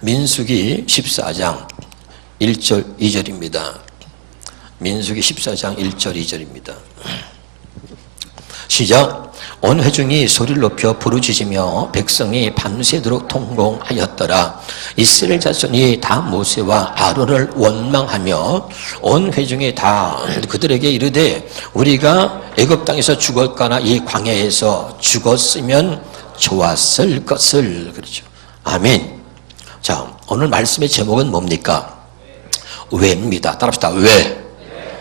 민수기 14장 1절 2절입니다. 민수기 14장 1절 2절입니다. 시작. 온 회중이 소리를 높여 부르짖으며 백성이 밤새도록 통곡하였더라. 이스라엘 자손이 다 모세와 아론을 원망하며 온 회중이 다 그들에게 이르되 우리가 애굽 땅에서 죽었거나 이 광야에서 죽었으면 좋았을 것을. 그렇죠. 아멘. 자, 오늘 말씀의 제목은 뭡니까? 왜입니다. 따라합시다. 왜?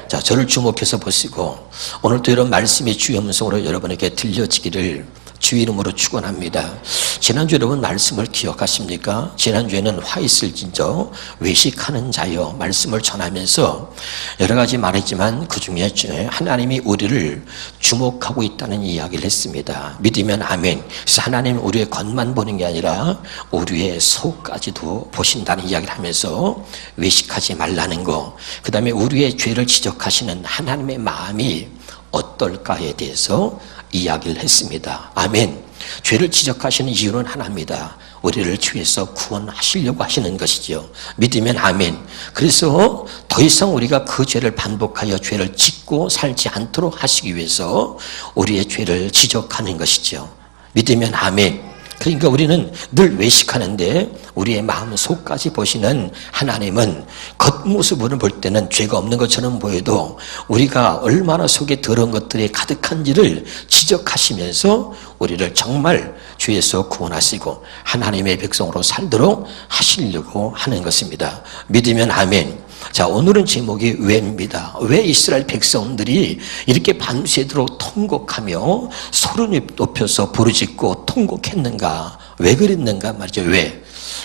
자, 저를 주목해서 보시고 오늘도 이런 말씀이 주의 음성으로 여러분에게 들려지기를 주의 이름으로 축원합니다. 지난주 여러분 말씀을 기억하십니까? 지난주에는 화 있을진저 외식하는 자여 말씀을 전하면서 여러 가지 말했지만 그 중에 하나님이 우리를 주목하고 있다는 이야기를 했습니다. 믿으면 아멘. 그래서 하나님은 우리의 겉만 보는 게 아니라 우리의 속까지도 보신다는 이야기를 하면서 외식하지 말라는 거, 그 다음에 우리의 죄를 지적하시는 하나님의 마음이 어떨까에 대해서 이야기를 했습니다. 아멘. 죄를 지적하시는 이유는 하나입니다. 우리를 죄에서 구원하시려고 하시는 것이죠. 믿으면 아멘. 그래서 더 이상 우리가 그 죄를 반복하여 죄를 짓고 살지 않도록 하시기 위해서 우리의 죄를 지적하는 것이죠. 믿으면 아멘. 그러니까 우리는 늘 외식하는데 우리의 마음 속까지 보시는 하나님은 겉모습으로 볼 때는 죄가 없는 것처럼 보여도 우리가 얼마나 속에 더러운 것들이 가득한지를 지적하시면서 우리를 정말 죄에서 구원하시고 하나님의 백성으로 살도록 하시려고 하는 것입니다. 믿으면 아멘. 자, 오늘은 제목이 왜입니다. 왜 이스라엘 백성들이 이렇게 밤새도록 통곡하며 소리를 높여서 부르짖고 통곡했는가? 왜 그랬는가 말이죠. 왜?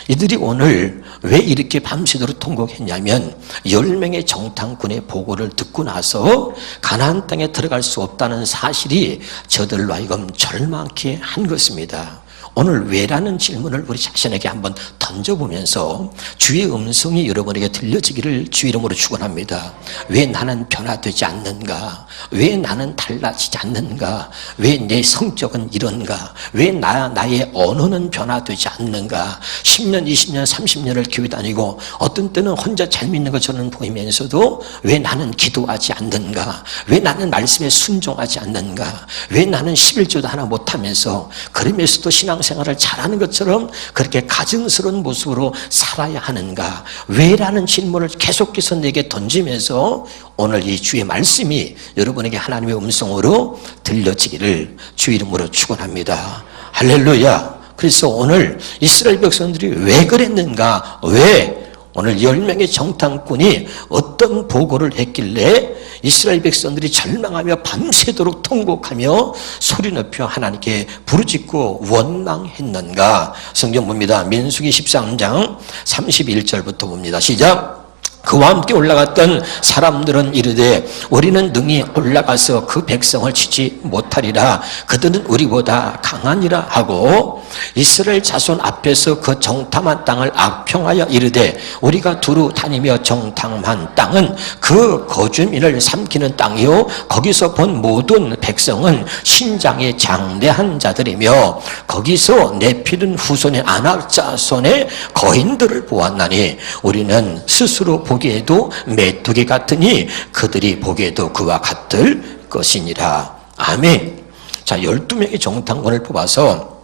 이들이 오늘 왜 이렇게 밤새도록 통곡했냐면 10명의 정탐꾼의 보고를 듣고 나서 가나안 땅에 들어갈 수 없다는 사실이 저들로 하여금 절망케 한 것입니다. 오늘 왜라는 질문을 우리 자신에게 한번 던져보면서 주의 음성이 여러분에게 들려지기를 주 이름으로 축원합니다. 왜 나는 변화되지 않는가? 왜 나는 달라지지 않는가? 왜 내 성격은 이런가? 왜 나의 언어는 변화되지 않는가? 10년, 20년, 30년을 교회 다니고 어떤 때는 혼자 잘 믿는 것처럼 보이면서도 왜 나는 기도하지 않는가? 왜 나는 말씀에 순종하지 않는가? 왜 나는 11조도 하나 못하면서 그러면서도 신앙생활을 잘하는 것처럼 그렇게 가증스러운 모습으로 살아야 하는가? 왜라는 질문을 계속해서 내게 던지면서 오늘 이 주의 말씀이 여러분에게 하나님의 음성으로 들려지기를 주 이름으로 축원합니다. 할렐루야. 그래서 오늘 이스라엘 백성들이 왜 그랬는가? 왜? 오늘 10명의 정탐꾼이 어떤 보고를 했길래 이스라엘 백성들이 절망하며 밤새도록 통곡하며 소리 높여 하나님께 부르짖고 원망했는가? 성경 봅니다. 민수기 13장 31절부터 봅니다. 시작. 그와 함께 올라갔던 사람들은 이르되 우리는 능히 올라가서 그 백성을 치지 못하리라. 그들은 우리보다 강하니라 하고 이스라엘 자손 앞에서 그 정탐한 땅을 악평하여 이르되 우리가 두루 다니며 정탐한 땅은 그 거주민을 삼키는 땅이요 거기서 본 모든 백성은 신장이 장대한 자들이며 거기서 네피른 후손의 아낙 자손의 거인들을 보았나니 우리는 스스로 보기에도 메뚜기 같으니 그들이 보기에도 그와 같을 것이니라. 아멘. 자, 12명의 정탐꾼을 뽑아서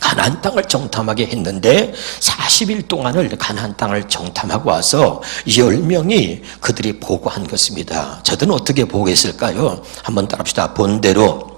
가나안 땅을 정탐하게 했는데 40일 동안을 가나안 땅을 정탐하고 와서 10명이 그들이 보고한 것입니다. 저들은 어떻게 보고했을까요? 한번 따라합시다. 본대로,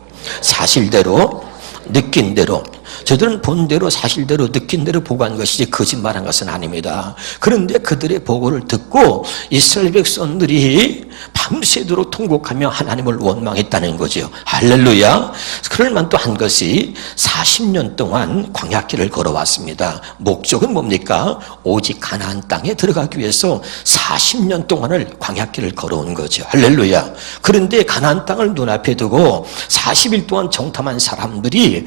사실대로, 느낀 대로. 저들은 본대로 사실대로 느낀 대로 보고한 것이지 거짓말한 것은 아닙니다. 그런데 그들의 보고를 듣고 이스라엘 백성들이 밤새도록 통곡하며 하나님을 원망했다는 거죠. 할렐루야. 그럴만 또 한 것이 40년 동안 광야길을 걸어왔습니다. 목적은 뭡니까? 오직 가나안 땅에 들어가기 위해서 40년 동안을 광야길을 걸어온 거죠. 할렐루야. 그런데 가나안 땅을 눈앞에 두고 40일 동안 정탐한 사람들이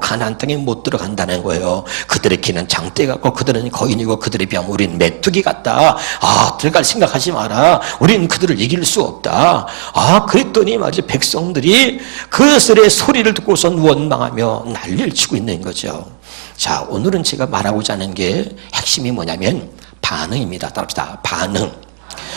가나안 땅에 못 들어간다는 거예요. 그들의 키는 장대 같고 그들은 거인이고 그들에 비하면 우리는 메뚜기 같다. 들어갈 생각하지 마라. 우리는 그들을 이길 수 없다. 그랬더니 말이죠. 백성들이 그들의 소리를 듣고선 원망하며 난리를 치고 있는 거죠. 자, 오늘은 제가 말하고자 하는 게 핵심이 뭐냐면 반응입니다. 따라합시다. 반응.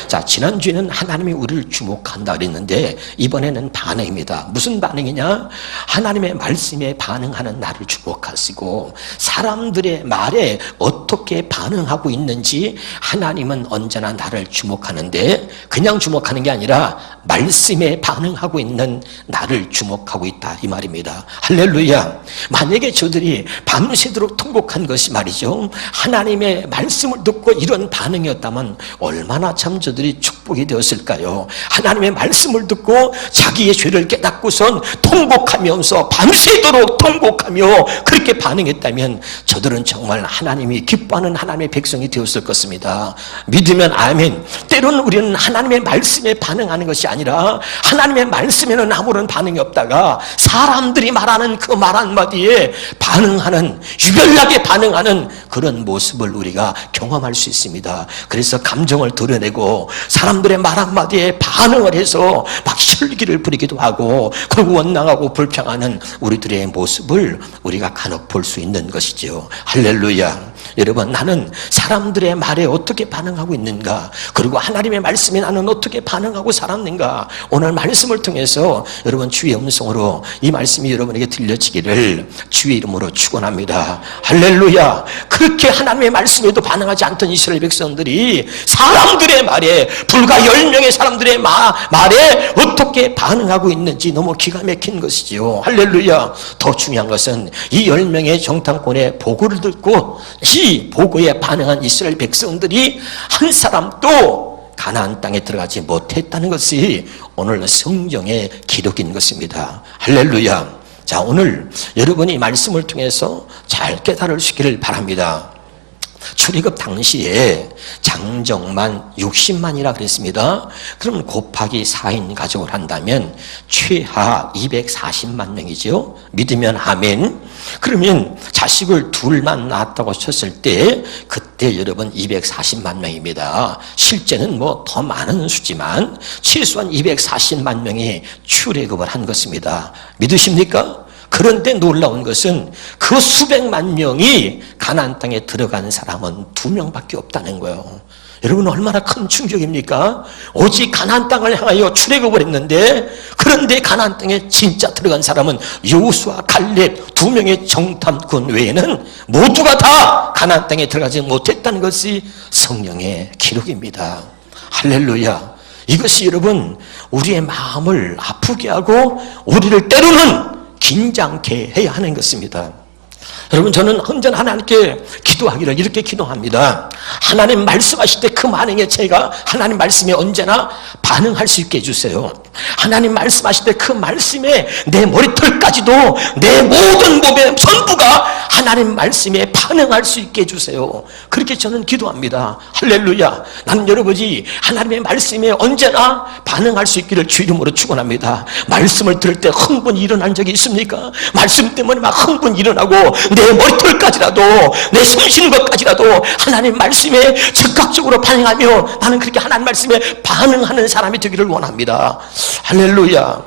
자, 지난주에는 하나님이 우리를 주목한다 그랬는데 이번에는 반응입니다. 무슨 반응이냐? 하나님의 말씀에 반응하는 나를 주목하시고 사람들의 말에 어떻게 반응하고 있는지 하나님은 언제나 나를 주목하는데 그냥 주목하는 게 아니라 말씀에 반응하고 있는 나를 주목하고 있다 이 말입니다. 할렐루야. 만약에 저들이 밤새도록 통곡한 것이 말이죠, 하나님의 말씀을 듣고 이런 반응이었다면 얼마나 참 저들이 축복이 되었을까요? 하나님의 말씀을 듣고 자기의 죄를 깨닫고선 통곡하면서 밤새도록 통곡하며 그렇게 반응했다면 저들은 정말 하나님이 기뻐하는 하나님의 백성이 되었을 것입니다. 믿으면 아멘. 때로는 우리는 하나님의 말씀에 반응하는 것이 아니라 하나님의 말씀에는 아무런 반응이 없다가 사람들이 말하는 그 말 한마디에 반응하는, 유별나게 반응하는 그런 모습을 우리가 경험할 수 있습니다. 그래서 감정을 드러내고 사람들의 말 한마디에 반응을 해서 막 혈기를 부리기도 하고 그리고 원망하고 불평하는 우리들의 모습을 우리가 간혹 볼 수 있는 것이죠. 할렐루야. 여러분, 나는 사람들의 말에 어떻게 반응하고 있는가, 그리고 하나님의 말씀에 나는 어떻게 반응하고 살았는가, 오늘 말씀을 통해서 여러분 주의 음성으로 이 말씀이 여러분에게 들려지기를 주의 이름으로 축원합니다. 할렐루야. 그렇게 하나님의 말씀에도 반응하지 않던 이스라엘 백성들이 사람들의 말에, 불과 10명의 사람들의 말에 어떻게 반응하고 있는지 너무 기가 막힌 것이지요. 할렐루야. 더 중요한 것은 이 10명의 정탐꾼의 보고를 듣고 이 보고에 반응한 이스라엘 백성들이 한 사람도 가나안 땅에 들어가지 못했다는 것이 오늘 성경의 기록인 것입니다. 할렐루야. 자, 오늘 여러분이 말씀을 통해서 잘 깨달으시기를 바랍니다. 출애굽 당시에 장정만 60만이라 그랬습니다. 그러면 곱하기 4인 가족을 한다면 최하 240만 명이죠. 믿으면 아멘. 그러면 자식을 둘만 낳았다고 쳤을 때 그때 여러분 240만 명입니다. 실제는 뭐 더 많은 수지만 최소한 240만 명이 출애굽을 한 것입니다. 믿으십니까? 그런데 놀라운 것은 그 수백만 명이 가나안 땅에 들어간 사람은 2명밖에 없다는 거예요. 여러분, 얼마나 큰 충격입니까? 오직 가나안 땅을 향하여 출애굽을 했는데, 그런데 가나안 땅에 진짜 들어간 사람은 여호수아, 갈렙 2명의 정탐꾼 외에는 모두가 다 가나안 땅에 들어가지 못했다는 것이 성경의 기록입니다. 할렐루야. 이것이 여러분 우리의 마음을 아프게 하고 우리를 때로는 긴장케 해야 하는 것입니다. 여러분, 저는 언제나 하나님께 기도하기를 이렇게 기도합니다. 하나님 말씀하실 때 그 반응에 제가 하나님 말씀에 언제나 반응할 수 있게 해주세요. 하나님 말씀하실 때 그 말씀에 내 머리털까지도 내 모든 몸의 전부가 하나님 말씀에 반응할 수 있게 해주세요. 그렇게 저는 기도합니다. 할렐루야. 나는 여러분이 하나님의 말씀에 언제나 반응할 수 있기를 주 이름으로 축원합니다. 말씀을 들을 때 흥분이 일어난 적이 있습니까? 말씀 때문에 막 흥분이 일어나고 내 머리털까지라도, 내 숨쉬는 것까지라도 하나님 말씀에 즉각적으로 반응하며 나는 그렇게 하나님 말씀에 반응하는 사람이 되기를 원합니다. 할렐루야.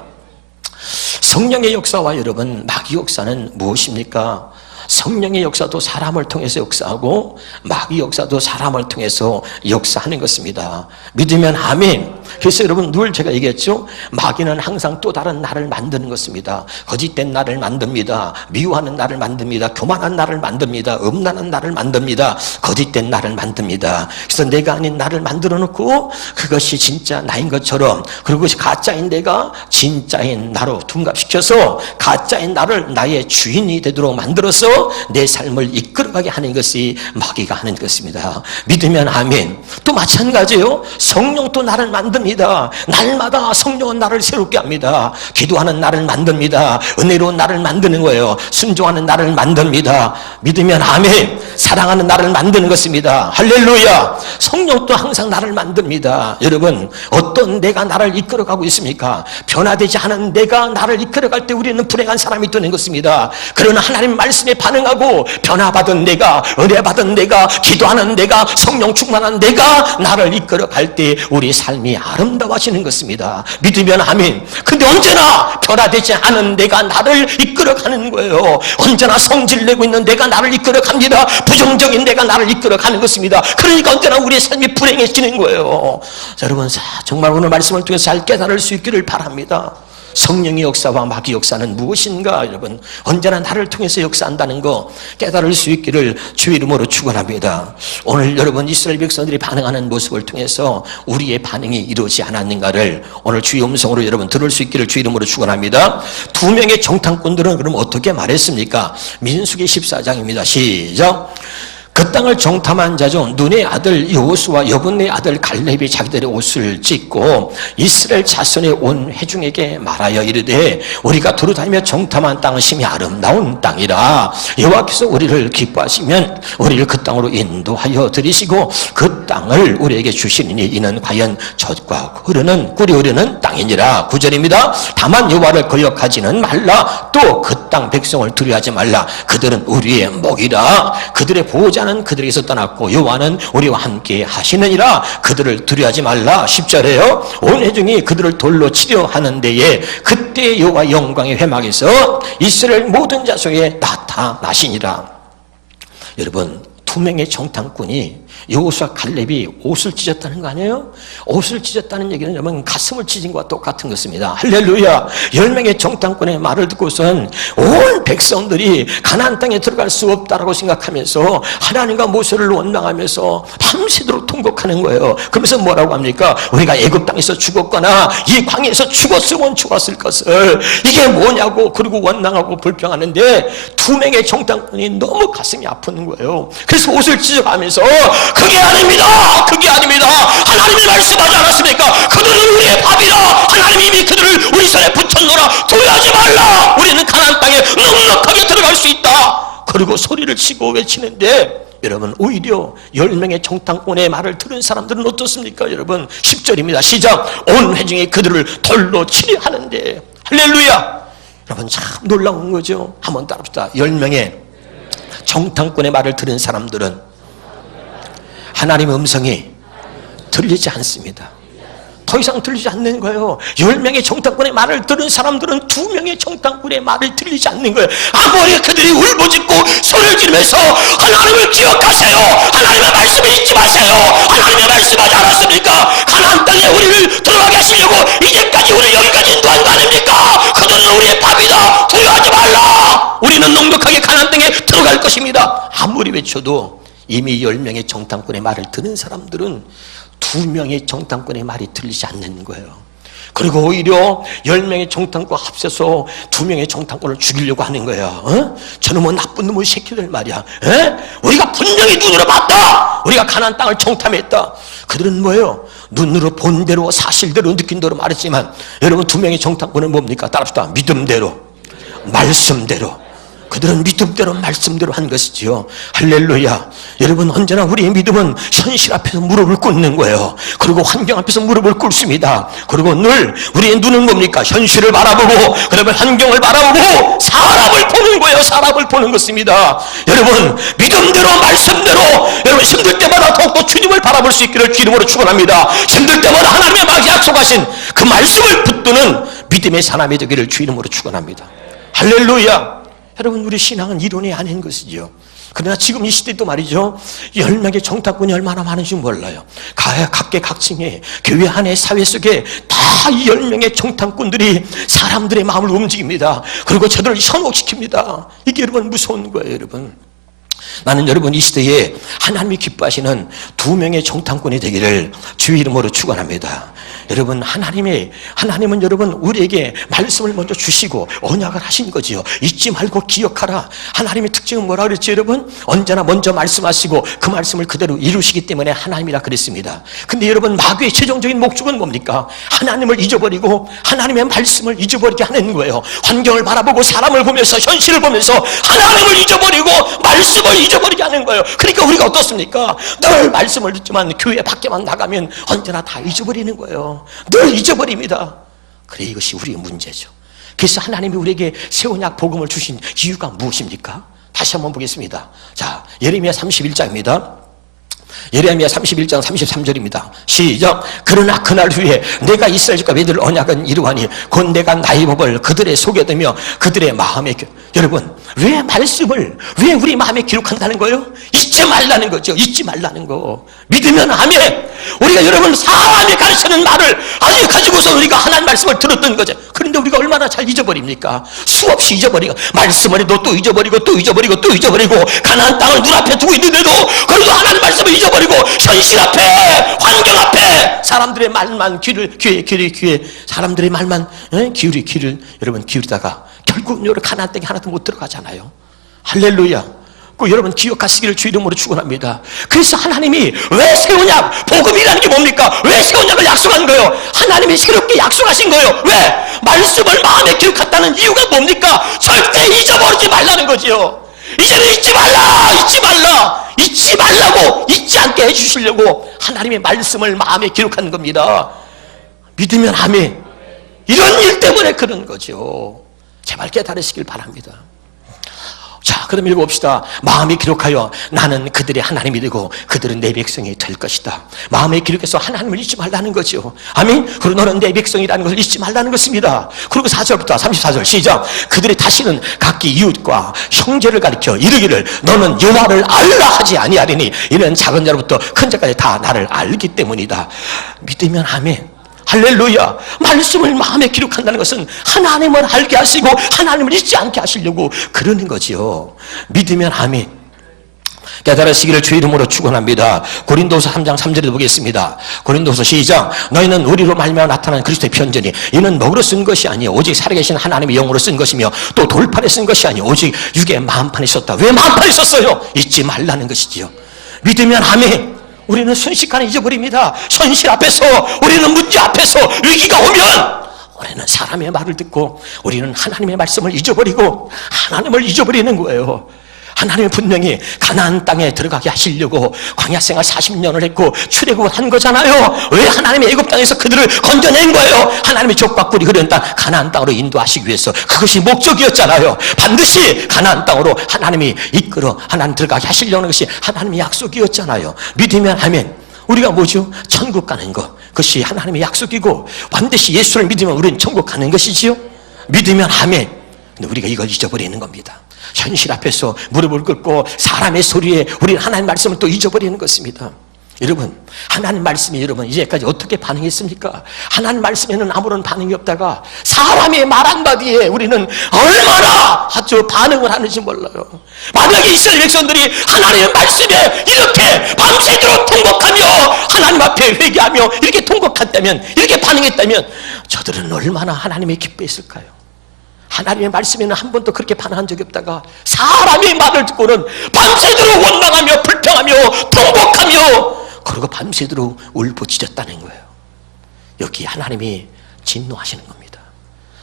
성령의 역사와 여러분 마귀 역사는 무엇입니까? 성령의 역사도 사람을 통해서 역사하고 마귀 역사도 사람을 통해서 역사하는 것입니다. 믿으면 아멘. 그래서 여러분 늘 제가 얘기했죠. 마귀는 항상 또 다른 나를 만드는 것입니다. 거짓된 나를 만듭니다. 미워하는 나를 만듭니다. 교만한 나를 만듭니다. 음란한 나를 만듭니다. 거짓된 나를 만듭니다. 그래서 내가 아닌 나를 만들어 놓고 그것이 진짜 나인 것처럼, 그리고 그것이 가짜인 내가 진짜인 나로 둔갑시켜서 가짜인 나를 나의 주인이 되도록 만들어서 내 삶을 이끌어가게 하는 것이 마귀가 하는 것입니다. 믿으면 아멘. 또 마찬가지예요. 성령도 나를 만듭니다. 날마다 성령은 나를 새롭게 합니다. 기도하는 나를 만듭니다. 은혜로운 나를 만드는 거예요. 순종하는 나를 만듭니다. 믿으면 아멘. 사랑하는 나를 만드는 것입니다. 할렐루야. 성령도 항상 나를 만듭니다. 여러분, 어떤 내가 나를 이끌어가고 있습니까? 변화되지 않은 내가 나를 이끌어갈 때 우리는 불행한 사람이 되는 것입니다. 그러나 하나님 말씀에 반응하고 변화받은 내가, 은혜받은 내가, 기도하는 내가, 성령 충만한 내가 나를 이끌어갈 때 우리 삶이 아름다워지는 것입니다. 믿으면 아멘. 근데 언제나 변화되지 않은 내가 나를 이끌어가는 거예요. 언제나 성질내고 있는 내가 나를 이끌어갑니다. 부정적인 내가 나를 이끌어가는 것입니다. 그러니까 언제나 우리의 삶이 불행해지는 거예요. 자, 여러분, 정말 오늘 말씀을 통해서 잘 깨달을 수 있기를 바랍니다. 성령의 역사와 마귀 역사는 무엇인가? 여러분, 언제나 나를 통해서 역사한다는 거 깨달을 수 있기를 주 이름으로 축원합니다. 오늘 여러분, 이스라엘 백성들이 반응하는 모습을 통해서 우리의 반응이 이루어지지 않았는가를 오늘 주의 음성으로 여러분 들을 수 있기를 주 이름으로 축원합니다. 두 명의 정탐꾼들은 그럼 어떻게 말했습니까? 민수기 14장입니다. 시작. 그 땅을 정탐한 자 중 눈의 아들 여호수와 여분의 아들 갈렙이 자기들의 옷을 찢고 이스라엘 자손의 온 회중에게 말하여 이르되 우리가 두루다니며 정탐한 땅은 심히 아름다운 땅이라 여호와께서 우리를 기뻐하시면 우리를 그 땅으로 인도하여 들이시고 그 땅을 우리에게 주시니 이는 과연 젖과 꿀이 흐르는 땅이니라. 9절입니다. 다만 여호와를 거역하지는 말라. 또 그 땅 백성을 두려워하지 말라. 그들은 우리의 목이라. 그들의 보호자는 그들에게서 떠났고 여호와는 우리와 함께 하시느니라. 그들을 두려워하지 말라. 10절에요. 온 회중이 그들을 돌로 치려 하는 데에 그때 여호와 영광의 회막에서 이스라엘 모든 자손에 나타나시니라. 여러분, 두 명의 정탐꾼이 여호수아 갈렙이 옷을 찢었다는 거 아니에요? 옷을 찢었다는 얘기는 여러분 가슴을 찢은 것과 똑같은 것입니다. 할렐루야. 10명의 정탐꾼의 말을 듣고선 온 백성들이 가나안 땅에 들어갈 수 없다라고 생각하면서 하나님과 모세를 원망하면서 밤새도록 통곡하는 거예요. 그러면서 뭐라고 합니까? 우리가 애굽 땅에서 죽었거나 이 광야에서 죽었으면 좋았을 것을, 이게 뭐냐고 그리고 원망하고 불평하는데 두 명의 정탐꾼이 너무 가슴이 아픈 거예요. 그래서 옷을 찢어가면서 그게 아닙니다. 그게 아닙니다. 하나님이 말씀하지 않았습니까? 그들은 우리의 밥이라. 하나님이 이미 그들을 우리 손에 붙였노라. 두려워하지 말라. 우리는 가나안 땅에 넉넉하게 들어갈 수 있다. 그리고 소리를 치고 외치는데 여러분, 오히려 10명의 정탐꾼의 말을 들은 사람들은 어떻습니까? 여러분, 10절입니다. 시작. 온 회중이 그들을 돌로 치려 하는데. 할렐루야. 여러분, 참 놀라운 거죠. 한번 따라합시다. 10명의 정탐꾼의 말을 들은 사람들은 하나님의 음성이 들리지 않습니다. 더 이상 들리지 않는 거예요. 10명의 정탐꾼의 말을 들은 사람들은 2명의 정탐꾼의 말을 들리지 않는 거예요. 아무리 그들이 울부짖고 소리를 지르면서 하나님을 기억하세요. 하나님의 말씀을 잊지 마세요. 하나님의 말씀하지 않았습니까? 가나안 땅에 우리를 들어가게 하시려고 이제까지 우리를 여기까지 인도한 거 아닙니까? 그들은 우리의 밥이다. 두려워하지 말라. 우리는 넉넉하게 가나안 땅에 들어갈 것입니다. 아무리 외쳐도 이미 10명의 정탐꾼의 말을 들은 사람들은 2명의 정탐꾼의 말이 들리지 않는 거예요. 그리고 오히려 10명의 정탐꾼과 합쳐서 2명의 정탐꾼을 죽이려고 하는 거예요. 저놈은 나쁜 놈의 새끼들 말이야. 우리가 분명히 눈으로 봤다. 우리가 가나안 땅을 정탐했다. 그들은 뭐예요? 눈으로 본 대로 사실대로 느낀 대로 말했지만 여러분, 2명의 정탐꾼은 뭡니까? 따라합시다. 믿음대로, 말씀대로. 그들은 믿음대로 말씀대로 한 것이지요. 할렐루야. 여러분, 언제나 우리의 믿음은 현실 앞에서 무릎을 꿇는 거예요. 그리고 환경 앞에서 무릎을 꿇습니다. 그리고 늘 우리의 눈은 뭡니까? 현실을 바라보고 그러면 환경을 바라보고 사람을 보는 거예요. 사람을 보는 것입니다. 여러분, 믿음대로 말씀대로 여러분 힘들 때마다 더욱더 주님을 바라볼 수 있기를 기름으로 축원합니다. 힘들 때마다 하나님의 막 약속하신 그 말씀을 붙드는 믿음의 사람이 되기를 주 이름으로 축원합니다. 할렐루야. 여러분, 우리 신앙은 이론이 아닌 것이죠. 그러나 지금 이 시대도 말이죠, 10명의 정탐꾼이 얼마나 많은지 몰라요. 각계각층의 교회 안에 사회 속에 다 이 10명의 정탐꾼들이 사람들의 마음을 움직입니다. 그리고 저들을 현혹시킵니다. 이게 여러분 무서운 거예요. 여러분, 나는 여러분 이 시대에 하나님이 기뻐하시는 2명의 정탐꾼이 되기를 주의 이름으로 축원합니다. 여러분, 하나님은 여러분 우리에게 말씀을 먼저 주시고 언약을 하신 거지요. 잊지 말고 기억하라. 하나님의 특징은 뭐라 그랬지 여러분? 언제나 먼저 말씀하시고 그 말씀을 그대로 이루시기 때문에 하나님이라 그랬습니다. 근데 여러분, 마귀의 최종적인 목적은 뭡니까? 하나님을 잊어버리고 하나님의 말씀을 잊어버리게 하는 거예요. 환경을 바라보고 사람을 보면서 현실을 보면서 하나님을 잊어버리고 말씀을 잊어버리게 하는 거예요. 그러니까 우리가 어떻습니까? 늘 말씀을 듣지만 교회 밖에만 나가면 언제나 다 잊어버리는 거예요. 늘 잊어버립니다. 그래, 이것이 우리의 문제죠. 그래서 하나님이 우리에게 새 언약 복음을 주신 이유가 무엇입니까? 다시 한번 보겠습니다. 자, 예레미야 31장입니다. 예레미야 31장 33절입니다. 시작. 그러나 그날 후에 내가 이스라엘 집과 맺을 언약은 이루하니 곧 내가 나의 법을 그들의 속에 두며 그들의 마음에 여러분, 왜 말씀을 왜 우리 마음에 기록한다는 거예요? 잊지 말라는 거죠. 잊지 말라는 거. 믿으면 아멘. 우리가 여러분 사람이 가르치는 말을 아직 가지고서 우리가 하나님 말씀을 들었던 거죠. 그런데 우리가 얼마나 잘 잊어버립니까? 수없이 잊어버리고 말씀을 해도 또 잊어버리고 또 잊어버리고 또 잊어버리고 가나안 땅을 눈앞에 두고 있는데도 그래도 하나님 말씀을 잊어버리고 현실 앞에 환경 앞에 사람들의 말만 귀에 사람들의 말만 귀를 여러분 기울이다가 결국 여러분 가나안 땅에 하나도 못 들어가잖아요. 할렐루야. 그 여러분 기억하시기를 주 이름으로 축원합니다. 그래서 하나님이 왜 새 언약, 복음이라는 게 뭡니까? 왜 새 언약을 약속한 거예요? 하나님이 새롭게 약속하신 거예요. 왜? 말씀을 마음에 기억했다는 이유가 뭡니까? 절대 잊어버리지 말라는 거지요. 이제는 잊지 말라고 잊지 않게 해주시려고 하나님의 말씀을 마음에 기록하는 겁니다. 믿으면 아멘. 이런 일 때문에 그런 거죠. 제발 깨달으시길 바랍니다. 자, 그럼 읽어봅시다. 마음에 기록하여 나는 그들의 하나님이 되고 그들은 내 백성이 될 것이다. 마음에 기록해서 하나님을 잊지 말라는 거죠. 아멘. 그리고 너는 내 백성이라는 것을 잊지 말라는 것입니다. 그리고 4절부터 34절 시작. 그들이 다시는 각기 이웃과 형제를 가리켜 이르기를 너는 여호와를 알라 하지 아니하리니 이는 작은 자로부터 큰 자까지 다 나를 알기 때문이다. 믿으면 아멘. 할렐루야. 말씀을 마음에 기록한다는 것은 하나님을 알게 하시고 하나님을 잊지 않게 하시려고 그러는 거지요. 믿으면 아멘. 깨달으시기를 주 이름으로 축원합니다. 고린도서 3장 3절에 보겠습니다. 고린도서 시작. 너희는 우리로 말미암아 나타난 그리스도의 편전이 이는 먹으로 쓴 것이 아니요 오직 살아계신 하나님의 영으로 쓴 것이며 또 돌판에 쓴 것이 아니요 오직 육의 마음판에 썼다. 왜 마음판에 썼어요? 잊지 말라는 것이지요. 믿으면 아멘. 우리는 순식간에 잊어버립니다. 현실 앞에서, 우리는 문제 앞에서 위기가 오면 우리는 사람의 말을 듣고 우리는 하나님의 말씀을 잊어버리고 하나님을 잊어버리는 거예요. 하나님이 분명히 가나안 땅에 들어가게 하시려고 광야생활 40년을 했고 출애굽을 한 거잖아요. 왜 하나님의 애굽 땅에서 그들을 건져낸 거예요? 하나님의 족과 꿀이 흐르는 땅 가나안 땅으로 인도하시기 위해서 그것이 목적이었잖아요. 반드시 가나안 땅으로 하나님이 이끌어 하나님 들어가게 하시려는 것이 하나님의 약속이었잖아요. 믿으면 아멘. 우리가 뭐죠? 천국 가는 것, 그것이 하나님의 약속이고 반드시 예수를 믿으면 우리는 천국 가는 것이지요. 믿으면 아멘. 근데 우리가 이걸 잊어버리는 겁니다. 현실 앞에서 무릎을 꿇고 사람의 소리에 우리는 하나님 말씀을 또 잊어버리는 것입니다. 여러분, 하나님 말씀이 여러분 이제까지 어떻게 반응했습니까? 하나님 말씀에는 아무런 반응이 없다가 사람의 말 한마디에 우리는 얼마나 아주 반응을 하는지 몰라요. 만약에 이스라엘 백성들이 하나님의 말씀에 이렇게 밤새도록 통곡하며 하나님 앞에 회개하며 이렇게 통곡했다면, 이렇게 반응했다면 저들은 얼마나 하나님의 기뻐했을까요? 하나님의 말씀에는 한 번도 그렇게 반응한 적이 없다가 사람의 말을 듣고는 밤새도록 원망하며 불평하며 통곡하며 그리고 밤새도록 울부짖었다는 거예요. 여기 하나님이 진노하시는 겁니다.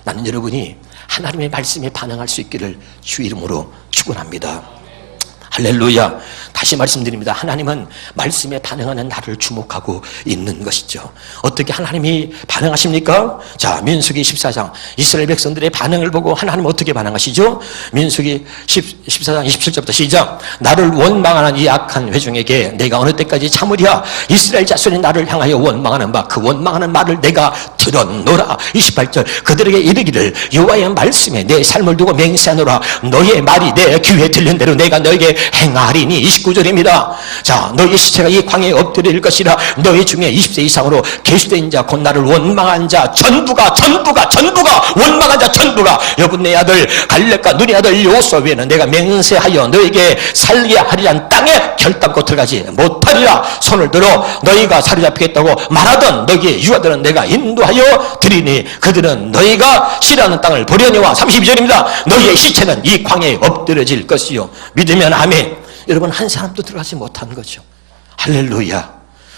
나는 여러분이 하나님의 말씀에 반응할 수 있기를 주 이름으로 축원합니다. 할렐루야. 다시 말씀드립니다. 하나님은 말씀에 반응하는 나를 주목하고 있는 것이죠. 어떻게 하나님이 반응하십니까? 자, 민수기 14장 이스라엘 백성들의 반응을 보고 하나님은 어떻게 반응하시죠? 민수기 14장 27절부터 시작. 나를 원망하는 이 악한 회중에게 내가 어느 때까지 참으랴? 이스라엘 자손이 나를 향하여 원망하는 바 그 원망하는 말을 내가 들었노라. 28절 그들에게 이르기를 여호와의 말씀에 내 삶을 두고 맹세하노라. 너의 말이 내 귀에 들린 대로 내가 너에게 행하리니. 29절입니다. 자, 너희 시체가 이 광야에 엎드릴 것이라. 너희 중에 20세 이상으로 계수된 자 곧 나를 원망한 자 전부가 원망한 자 전부가 여분네 아들 갈렙과 눈의 아들 여호수아 외에는 내가 맹세하여 너에게 살게 하리란 땅에 결단코 들어가지 못하리라. 손을 들어 너희가 사로잡히겠다고 말하던 너희의 유아들은 내가 인도하여 드리니 그들은 너희가 싫어하는 땅을 보려니와. 32절입니다. 너희의 시체는 이 광야에 엎드려질 것이요. 믿으면 아멘. 여러분, 한 사람도 들어가지 못한 거죠. 할렐루야.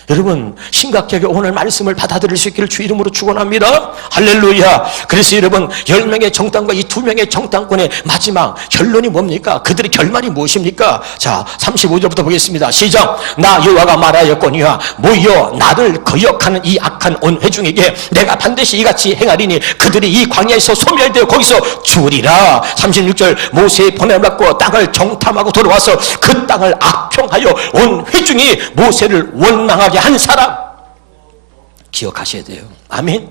여러분 심각하게 오늘 말씀을 받아들일 수 있기를 주 이름으로 축원합니다. 할렐루야. 그래서 여러분 10명의 정탐과 이 2명의 정탐꾼의 마지막 결론이 뭡니까? 그들의 결말이 무엇입니까? 자 35절부터 보겠습니다. 시작. 나 여호와가 말하였거니와 모여 나를 거역하는 이 악한 온 회중에게 내가 반드시 이같이 행하리니 그들이 이 광야에서 소멸되어 거기서 죽으리라. 36절 모세의 보냄받고 땅을 정탐하고 돌아와서 그 땅을 악평하여 온 회중이 모세를 원망하게 한 사람 기억하셔야 돼요. 아멘.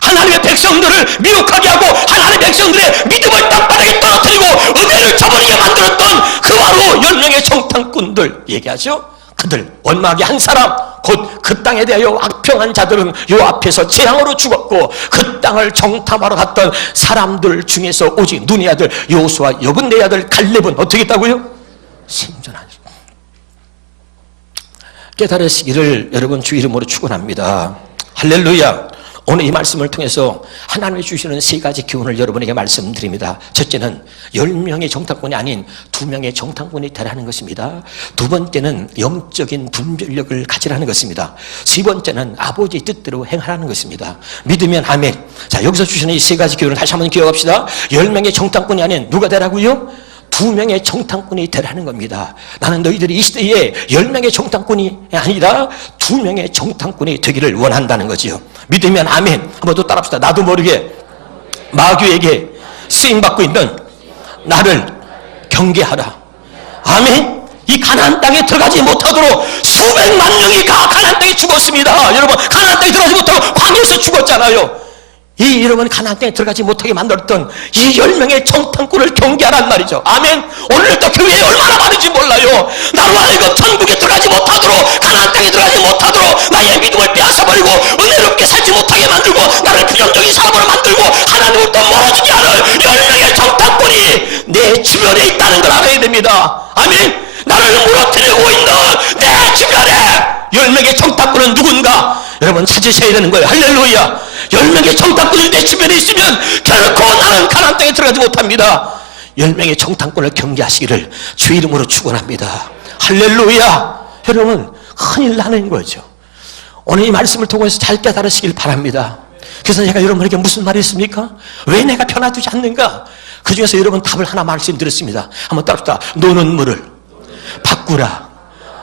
하나님의 백성들을 미혹하게 하고 하나님의 백성들의 믿음을 땅바닥에 떨어뜨리고 은혜를 저버리게 만들었던 그 바로 10명의 정탐꾼들 얘기하죠. 그들 원망하게 한 사람 곧 그 땅에 대하여 악평한 자들은 요 앞에서 재앙으로 죽었고 그 땅을 정탐하러 갔던 사람들 중에서 오직 눈의 아들 여호수아 여분네 아들 갈렙은 어떻게 했다고요? 생존하죠. 깨달으시기를 여러분 주 이름으로 축원합니다. 할렐루야. 오늘 이 말씀을 통해서 하나님이 주시는 3가지 교훈을 여러분에게 말씀드립니다. 첫째는 10명의 정탐꾼이 아닌 2명의 정탐꾼이 되라는 것입니다. 두 번째는 영적인 분별력을 가지라는 것입니다. 세 번째는 아버지의 뜻대로 행하라는 것입니다. 믿으면 아멘. 자, 여기서 주시는 이 3가지 교훈을 다시 한번 기억합시다. 10명의 정탐꾼이 아닌 누가 되라고요? 2명의 정탐꾼이 되라는 겁니다. 나는 너희들이 이 시대에 10명의 정탐꾼이 아니라 2명의 정탐꾼이 되기를 원한다는 거지요. 믿으면 아멘. 한번 더 따라합시다. 나도 모르게 마귀에게 쓰임받고 있는 나를 경계하라. 아멘. 이 가나안 땅에 들어가지 못하도록 수백만 명이 가나안 땅에 죽었습니다. 여러분 가나안 땅에 들어가지 못하고 광야에서 죽었잖아요. 이 여러분 가나안 땅에 들어가지 못하게 만들었던 이 10명의 정탐꾼을 경계하란 말이죠. 아멘. 오늘도 교회에 얼마나 많은지 몰라요. 나로 하여금 천국에 들어가지 못하도록 가나안 땅에 들어가지 못하도록 나의 믿음을 빼앗아버리고 은혜롭게 살지 못하게 만들고 나를 부정적인 사람으로 만들고 하나님으로부터 멀어지게 하는 10명의 정탐꾼이 내 주변에 있다는 걸 알아야 됩니다. 아멘. 나를 무너뜨리고 있는 내 주변에 10명의 정탐꾼은 누군가 여러분 찾으셔야 되는 거예요. 할렐루야. 10명의 정탐꾼이 내 주변에 있으면 결코 나는 가나안 땅에 들어가지 못합니다. 10명의 정탐꾼을 경계하시기를 주 이름으로 축원합니다. 할렐루야. 여러분 큰일 나는 거죠. 오늘 이 말씀을 통해서 잘 깨달으시길 바랍니다. 그래서 제가 여러분에게 무슨 말이 있습니까? 왜 내가 변화되지 않는가? 그 중에서 여러분 답을 하나 말씀드렸습니다. 한번 따라합시다. 노는 물을 바꾸라.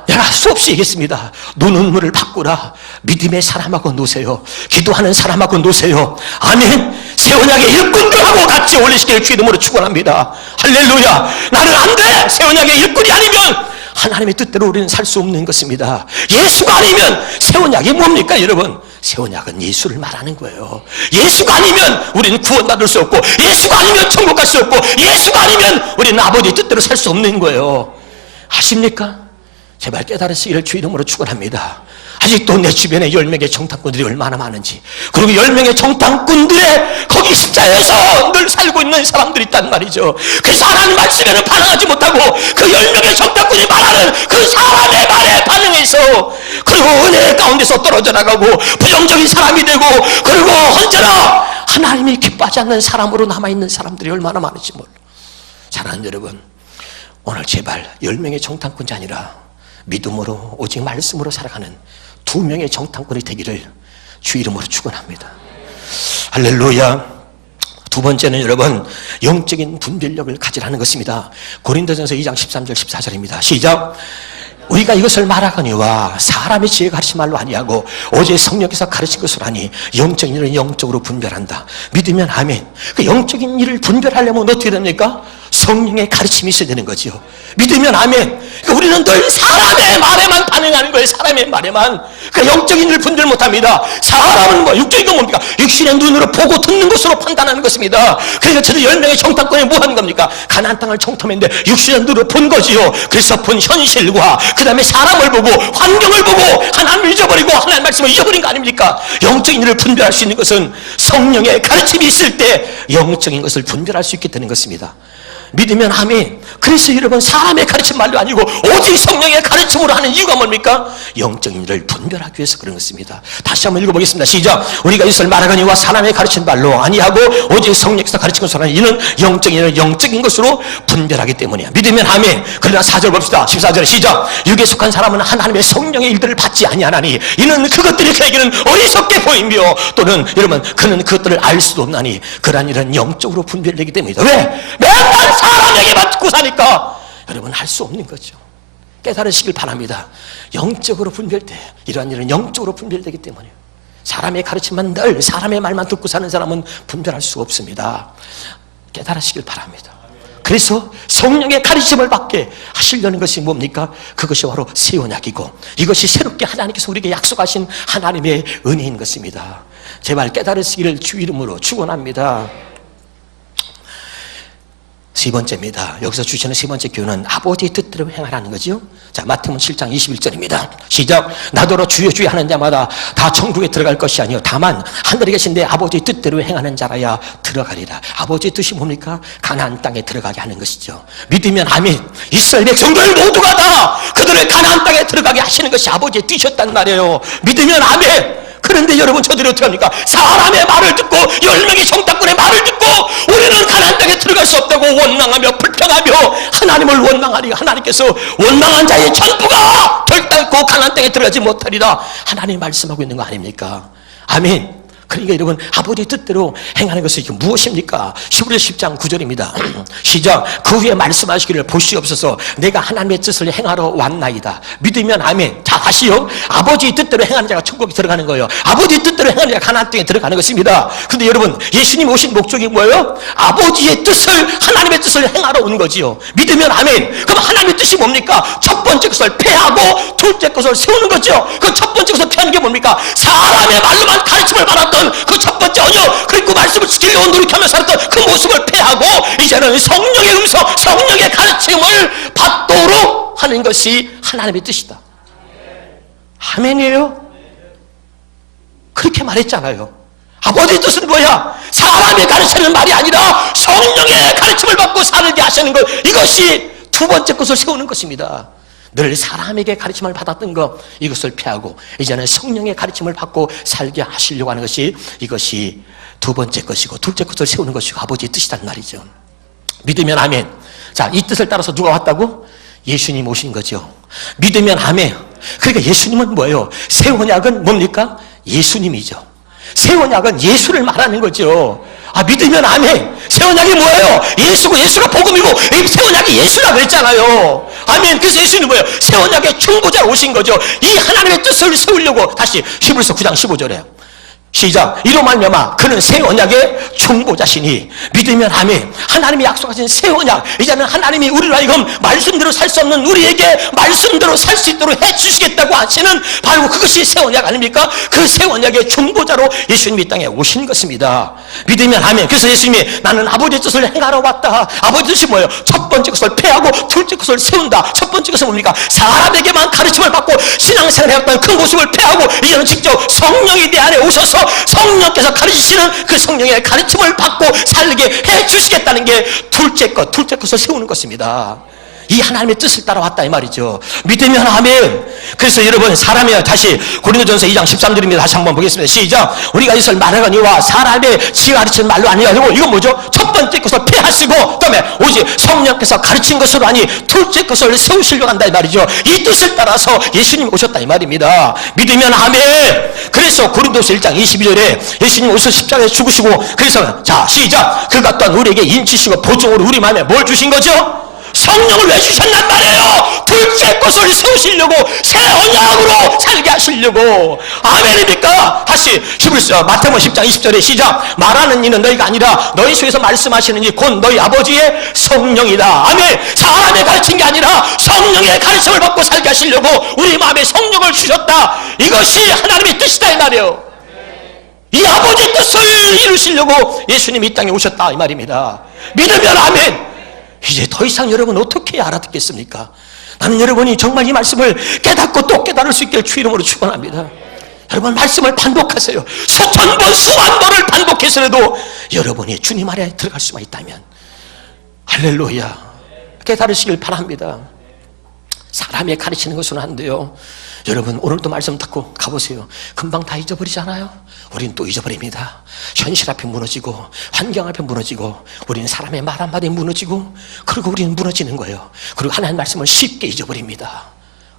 내가 수없이 얘기했습니다. 노는 물을 바꾸라. 믿음의 사람하고 노세요. 기도하는 사람하고 노세요. 아멘. 새 언약의 일꾼들하고 같이 올리시기를 주 이름으로 축원합니다. 할렐루야. 나는 안 돼. 새 언약의 일꾼이 아니면 하나님의 뜻대로 우리는 살 수 없는 것입니다. 예수가 아니면 새 언약이 뭡니까 여러분? 새 언약은 예수를 말하는 거예요. 예수가 아니면 우리는 구원받을 수 없고 예수가 아니면 천국 갈 수 없고 예수가 아니면 우리는 아버지의 뜻대로 살 수 없는 거예요. 아십니까? 제발 깨달으시기를 주 이름으로 축원합니다. 아직도 내 주변에 10명의 정탐꾼들이 얼마나 많은지, 그리고 10명의 정탐꾼들의 거기 십자에서 늘 살고 있는 사람들이 있단 말이죠. 그래서 하나님 말씀에는 반응하지 못하고 그 10명의 정탐꾼이 말하는 그 사람의 말에 반응해서 그리고 은혜 가운데서 떨어져 나가고 부정적인 사람이 되고 그리고 언제나 하나님이 기뻐하지 않는 사람으로 남아있는 사람들이 얼마나 많은지 몰라. 사랑하는 여러분, 오늘 제발 10명의 정탐꾼이 아니라 믿음으로 오직 말씀으로 살아가는 2명의 정탐꾼이 되기를 주 이름으로 축원합니다. 할렐루야. 두 번째는 여러분 영적인 분별력을 가지라는 것입니다. 고린도전서 2장 13절 14절입니다. 시작. 우리가 이것을 말하거니와 사람의 지혜가 가르친 말로 아니하고 오직 성령께서 가르친 것으로 하니 영적인 일은 영적으로 분별한다. 믿으면 아멘. 그 영적인 일을 분별하려면 어떻게 됩니까? 성령의 가르침이 있어야 되는 거죠. 믿으면 아멘. 그러니까 우리는 늘 사람의 말에만 반응하는 거예요. 사람의 말에만. 그러니까 영적인 일을 분별 못합니다. 사람은 뭐 육적인 건 뭡니까? 육신의 눈으로 보고 듣는 것으로 판단하는 것입니다. 그러니까 저도 10명의 정탐꾼이 뭐 하는 겁니까? 가나안 땅을 정탐했는데 육신의 눈으로 본 거지요. 그래서 본 현실과 그 다음에 사람을 보고 환경을 보고 하나님을 잊어버리고 하나님의 말씀을 잊어버린 거 아닙니까? 영적인 일을 분별할 수 있는 것은 성령의 가르침이 있을 때 영적인 것을 분별할 수 있게 되는 것입니다. 믿으면 아멘. 그래서 여러분 사람의 가르침 말도 아니고 오직 성령의 가르침으로 하는 이유가 뭡니까? 영적인 일을 분별하기 위해서 그런 것입니다. 다시 한번 읽어보겠습니다. 시작. 우리가 이것을 말하거니와 사람의 가르친 말로 아니하고 오직 성령께서 가르친 것으로 하는 이는 영적인 일을 영적인 것으로 분별하기 때문이야. 믿으면 아멘. 그러나 4절 봅시다. 14절에 시작. 육에 속한 사람은 하나님의 성령의 일들을 받지 아니하나니 이는 그것들이 그에게는 어리석게 보이며 또는 여러분 그는 그것들을 알 수도 없나니 그러한 일은 영적으로 분별되기 때문이다. 왜? 맨날 사람에게 받고 사니까 여러분 할 수 없는 거죠. 깨달으시길 바랍니다. 영적으로 분별돼. 이러한 일은 영적으로 분별되기 때문이에요. 사람의 가르침만 늘 사람의 말만 듣고 사는 사람은 분별할 수 없습니다. 깨달으시길 바랍니다. 그래서 성령의 가르침을 받게 하시려는 것이 뭡니까? 그것이 바로 새 언약이고 이것이 새롭게 하나님께서 우리에게 약속하신 하나님의 은혜인 것입니다. 제발 깨달으시기를 주 이름으로 축원합니다. 세 번째입니다. 여기서 주시는 세 번째 교훈은 아버지의 뜻대로 행하라는 거죠. 자, 마태복음 7장 21절입니다. 시작. 나더러 주여 주여 하는 자마다 다 천국에 들어갈 것이 아니요 다만 하늘에 계신 내 아버지의 뜻대로 행하는 자라야 들어가리라. 아버지의 뜻이 뭡니까? 가나안 땅에 들어가게 하는 것이죠. 믿으면 아멘. 이스라엘 백성들 모두가 다 그들을 가나안 땅에 들어가게 하시는 것이 아버지의 뜻이었단 말이에요. 믿으면 아멘. 그런데 여러분 저들이 어떻게 합니까? 사람의 말을 듣고 10명의 정탐꾼의 말을 듣고 우리는 가나안 땅에 들어갈 수 없다고 원망하며 불평하며 하나님을 원망하니 하나님께서 원망한 자의 전부가 결단코 가나안 땅에 들어가지 못하리라 하나님이 말씀하고 있는 거 아닙니까? 아멘. 그러니까 여러분 아버지의 뜻대로 행하는 것은 이게 무엇입니까? 히브리서 10장 9절입니다. 시작. 그 후에 말씀하시기를 보시옵소서 내가 하나님의 뜻을 행하러 왔나이다. 믿으면 아멘. 자 다시요. 아버지의 뜻대로 행하는 자가 천국에 들어가는 거예요. 아버지의 뜻대로 행하는 자가 가나안 땅에 들어가는 것입니다. 그런데 여러분 예수님 오신 목적이 뭐예요? 아버지의 뜻을 하나님의 뜻을 행하러 온 거지요. 믿으면 아멘. 그럼 하나님의 뜻이 뭡니까? 첫 번째 것을 폐하고 둘째 것을 세우는 거죠. 그 첫 번째 것을 폐하는 게 뭡니까? 사람의 말로만 가르침을 받았던 그 첫 번째 언어 그리고 말씀을 지키려고 노력하며 살았던 그 모습을 폐하고 이제는 성령의 음성 성령의 가르침을 받도록 하는 것이 하나님의 뜻이다. 아멘이에요? 그렇게 말했잖아요. 아버지의 뜻은 뭐야? 사람의 가르치는 말이 아니라 성령의 가르침을 받고 살게 하시는 것 이것이 두 번째 것을 세우는 것입니다. 늘 사람에게 가르침을 받았던 것 이것을 피하고 이제는 성령의 가르침을 받고 살게 하시려고 하는 것이 이것이 두 번째 것이고 둘째 것을 세우는 것이고 아버지의 뜻이란 말이죠. 믿으면 아멘. 자, 이 뜻을 따라서 누가 왔다고? 예수님 오신 거죠. 믿으면 아멘. 그러니까 예수님은 뭐예요? 새 언약은 뭡니까? 예수님이죠. 새 언약은 예수를 말하는 거죠. 아, 믿으면 아멘. 새 언약이 뭐예요? 예수고 예수가 복음이고 새 언약이 예수라고 그랬잖아요. 아멘. 그래서 예수는 뭐예요? 새 언약의 중보자로 오신 거죠. 이 하나님의 뜻을 세우려고 다시 히브리서 9장 15절에 시작. 이로 말미암아 그는 새 언약의 중보자시니 믿으면 아멘. 하나님이 약속하신 새 언약 이제는 하나님이 우리로 하여금 말씀대로 살 수 없는 우리에게 말씀대로 살 수 있도록 해주시겠다고 하시는 바로 그것이 새 언약 아닙니까? 그 새 언약의 중보자로 예수님이 이 땅에 오신 것입니다. 믿으면 아멘. 그래서 예수님이 나는 아버지의 뜻을 행하러 왔다. 아버지의 뜻이 뭐예요? 첫 번째 것을 폐하고 둘째 것을 세운다. 첫 번째 것은 뭡니까? 사람에게만 가르침을 받고 신앙생활을 해왔던 그 모습을 폐하고 이제는 직접 성령이 내 안에 오셔서 성령께서 가르치시는 그 성령의 가르침을 받고 살게 해주시겠다는 게 둘째 것을 세우는 것입니다. 이 하나님의 뜻을 따라왔다 이 말이죠. 믿으면 아멘. 그래서 여러분 사람이 다시 고린도전서 2장 13절입니다. 다시 한번 보겠습니다. 시작. 우리가 이것을 말하거니와 사람의 지가 가르치는 말로 아니하고 이건 뭐죠? 첫 번째 것을 폐하시고 그다음에 오직 성령께서 가르친 것으로 하니 둘째 것을 세우시려고 한다 이 말이죠. 이 뜻을 따라서 예수님 오셨다 이 말입니다. 믿으면 아멘. 그래서 고린도서 1장 22절에 예수님 오셔서 십자가에 죽으시고 그래서 자 시작. 그가 또한 우리에게 인치시고 보증으로 우리 마음에 뭘 주신 거죠? 성령을 왜 주셨단 말이에요? 둘째 것을 세우시려고 새 언약으로 살게 하시려고. 아멘입니까? 다시 히브리서 마태복음 10장 20절에 시작. 말하는 이는 너희가 아니라 너희 속에서 말씀하시는 이 곧 너희 아버지의 성령이다. 아멘. 사람의 가르친 게 아니라 성령의 가르침을 받고 살게 하시려고 우리 마음에 성령을 주셨다. 이것이 하나님의 뜻이다 이 말이에요. 이 아버지의 뜻을 이루시려고 예수님이 이 땅에 오셨다 이 말입니다. 믿으면 아멘. 이제 더 이상 여러분 어떻게 알아듣겠습니까? 나는 여러분이 정말 이 말씀을 깨닫고 또 깨달을 수 있기를 주 이름으로 축원합니다. 여러분 말씀을 반복하세요. 수천 번 수만 번을 반복해서라도 여러분이 주님 안에 들어갈 수만 있다면 할렐루야. 깨달으시길 바랍니다. 사람이 가르치는 것은 안 돼요. 여러분, 오늘도 말씀 듣고 가보세요. 금방 다 잊어버리잖아요. 우린 또 잊어버립니다. 현실 앞에 무너지고 환경 앞에 무너지고 우리는 사람의 말 한마디에 무너지고, 그리고 우리는 무너지는 거예요. 그리고 하나님 말씀을 쉽게 잊어버립니다.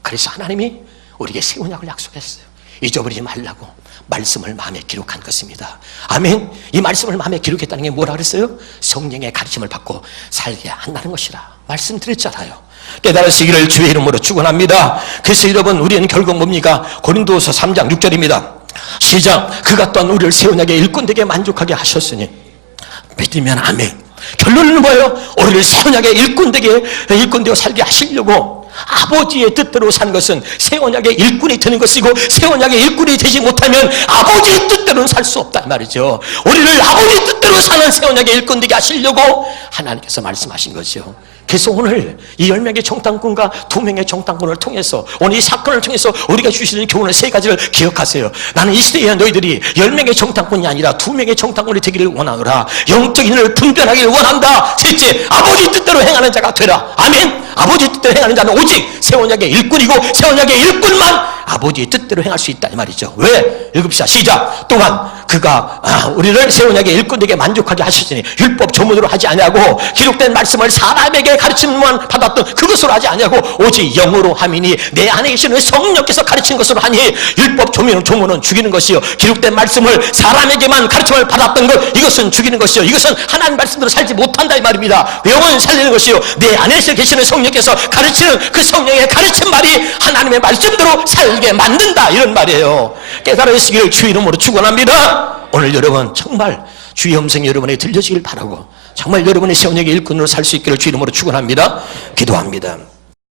그래서 하나님이 우리에게 새 언약을 약속했어요. 잊어버리지 말라고 말씀을 마음에 기록한 것입니다. 아멘. 이 말씀을 마음에 기록했다는 게 뭐라 그랬어요? 성령의 가르침을 받고 살게 한다는 것이라 말씀드렸잖아요. 깨달으시기를 주의 이름으로 축원합니다. 그래서 여러분, 우리는 결국 뭡니까? 고린도서 3장 6절입니다. 시작. 그가 또한 우리를 새 언약의 일꾼되게 만족하게 하셨으니 믿으면 아멘. 결론은 뭐예요? 우리를 새 언약의 일꾼되어 살게 하시려고 아버지의 뜻대로 사는 것은 새 언약의 일꾼이 되는 것이고, 새 언약의 일꾼이 되지 못하면 아버지의 뜻대로는 살 수 없단 말이죠. 우리를 아버지의 뜻대로 사는 새 언약의 일꾼 되게 하시려고 하나님께서 말씀하신 거죠. 그래서 오늘 이 10명의 정탐꾼과 2명의 정탐꾼을 통해서, 오늘 이 사건을 통해서 우리가 주시는 교훈을 3가지를 기억하세요. 나는 이 시대에 너희들이 10명의 정탐꾼이 아니라 2명의 정탐꾼이 되기를 원하노라. 영적인 일을 분별하기를 원한다. 셋째, 아버지 뜻대로 행하는 자가 되라. 아멘. 아버지 뜻대로 행하는 자는 오직 새 언약의 일꾼이고, 새 언약의 일꾼만 아버지의 뜻대로 행할 수 있다 이 말이죠. 왜? 읽읍시다. 시작. 또한 그가 우리를 새 언약의 일꾼에게 만족하게 하셨으니 율법 조문으로 하지 아니하고 기록된 말씀을 사람에게 가르침만 받았던 그것으로 하지 아니하고 오직 영으로 함이니 내 안에 계시는 성령께서 가르친 것으로 하니, 율법 조문은 죽이는 것이요 기록된 말씀을 사람에게만 가르침을 받았던 것, 이것은 죽이는 것이요 이것은 하나님 말씀대로 살지 못한다 이 말입니다. 영은 살리는 것이요 내 안에서 계시는 성령께서 가르치는 그 성령의 가르친 말이 하나님의 말씀대로 살게 만든다, 이런 말이에요. 깨달으시기를 주의 이름으로 축원합니다. 오늘 여러분 정말 주의 음성이 여러분에게 들려지길 바라고, 정말 여러분의 새 언약의 일꾼으로 살 수 있기를 주의 이름으로 축원합니다. 기도합니다.